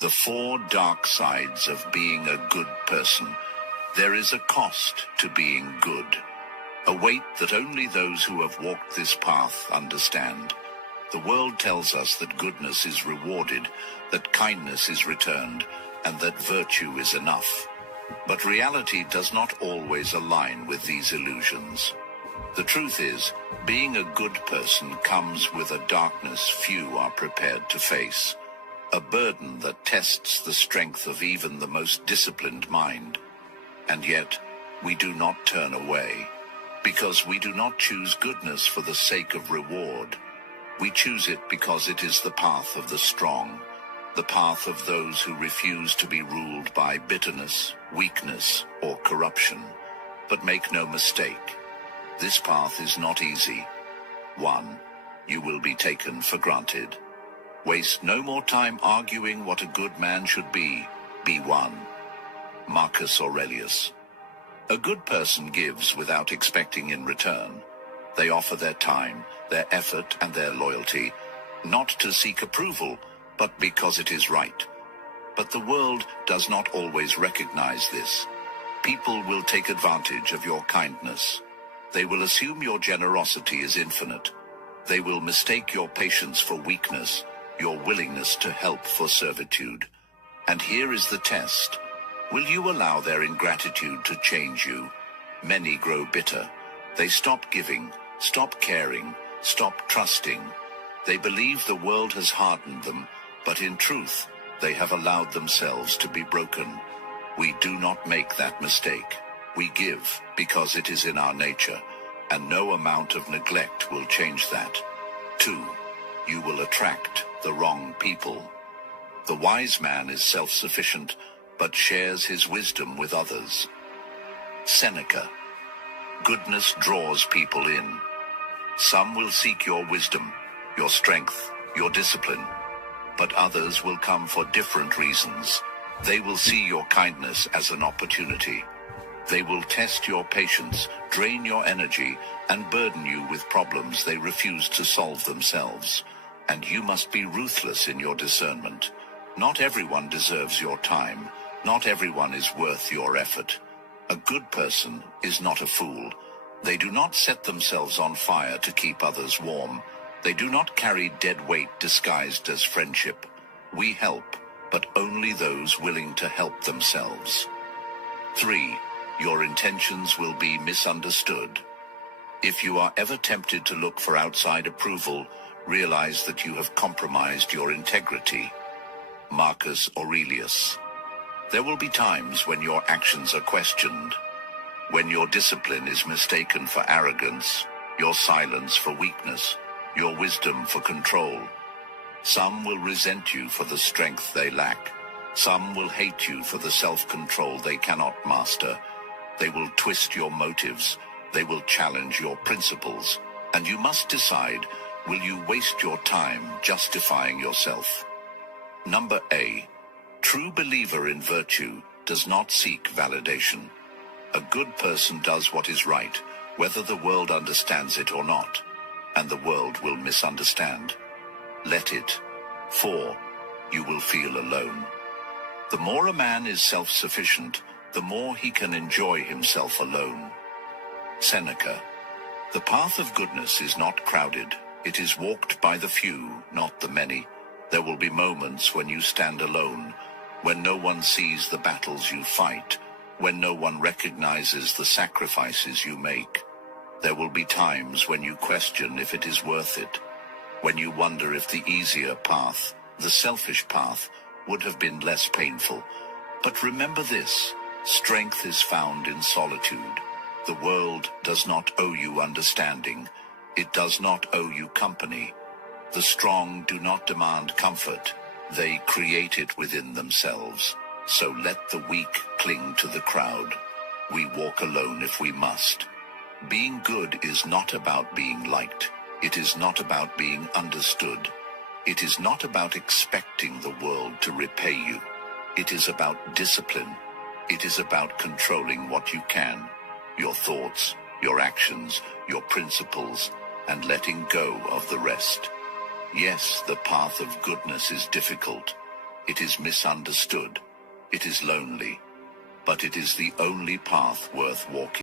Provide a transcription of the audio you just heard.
The four dark sides of being a good person. There is a cost to being good, a weight that only those who have walked this path understand. The world tells us that goodness is rewarded, that kindness is returned, and that virtue is enough. But reality does not always align with these illusions. The truth is, being a good person comes with a darkness few are prepared to face, a burden that tests the strength of even the most disciplined mind. And yet, we do not turn away, because we do not choose goodness for the sake of reward. We choose it because it is the path of the strong, the path of those who refuse to be ruled by bitterness, weakness, or corruption. But make no mistake, this path is not easy. 1. You will be taken for granted. Waste no more time arguing what a good man should be. Be one. Marcus Aurelius. A good person gives without expecting in return. They offer their time, their effort, and their loyalty, not to seek approval, but because it is right. But the world does not always recognize this. People will take advantage of your kindness. They will assume your generosity is infinite. They will mistake your patience for weakness, your willingness to help for servitude. And here is the test. Will you allow their ingratitude to change you? Many grow bitter. They stop giving, stop caring, stop trusting. They believe the world has hardened them, but in truth, they have allowed themselves to be broken. We do not make that mistake. We give because it is in our nature, and no amount of neglect will change that. 2. You will attract the wrong people. The wise man is self-sufficient, but shares his wisdom with others. Seneca. Goodness draws people in. Some will seek your wisdom, your strength, your discipline, but others will come for different reasons. They will see your kindness as an opportunity. They will test your patience, drain your energy, and burden you with problems they refuse to solve themselves. And you must be ruthless in your discernment. Not everyone deserves your time. Not everyone is worth your effort. A good person is not a fool. They do not set themselves on fire to keep others warm. They do not carry dead weight disguised as friendship. We help, but only those willing to help themselves. 3. Your intentions will be misunderstood. If you are ever tempted to look for outside approval, realize that you have compromised your integrity. Marcus Aurelius. There will be times when your actions are questioned, when your discipline is mistaken for arrogance, your silence for weakness, your wisdom for control. Some will resent you for the strength they lack. Some will hate you for the self-control they cannot master. They will twist your motives. They will challenge your principles. And you must decide, will you waste your time justifying yourself? Number A. True believer in virtue does not seek validation. A good person does what is right, whether the world understands it or not, and the world will misunderstand. Let it. 4. You will feel alone. The more a man is self-sufficient, the more he can enjoy himself alone. Seneca. The path of goodness is not crowded. It is walked by the few, not the many. There will be moments when you stand alone, when no one sees the battles you fight, when no one recognizes the sacrifices you make. There will be times when you question if it is worth it, when you wonder if the easier path, the selfish path, would have been less painful. But remember this, strength is found in solitude. The world does not owe you understanding. It does not owe you company. The strong do not demand comfort. They create it within themselves. So let the weak cling to the crowd. We walk alone if we must. Being good is not about being liked. It is not about being understood. It is not about expecting the world to repay you. It is about discipline. It is about controlling what you can, your thoughts, your actions, your principles, and letting go of the rest. Yes, the path of goodness is difficult. It is misunderstood. It is lonely. But it is the only path worth walking.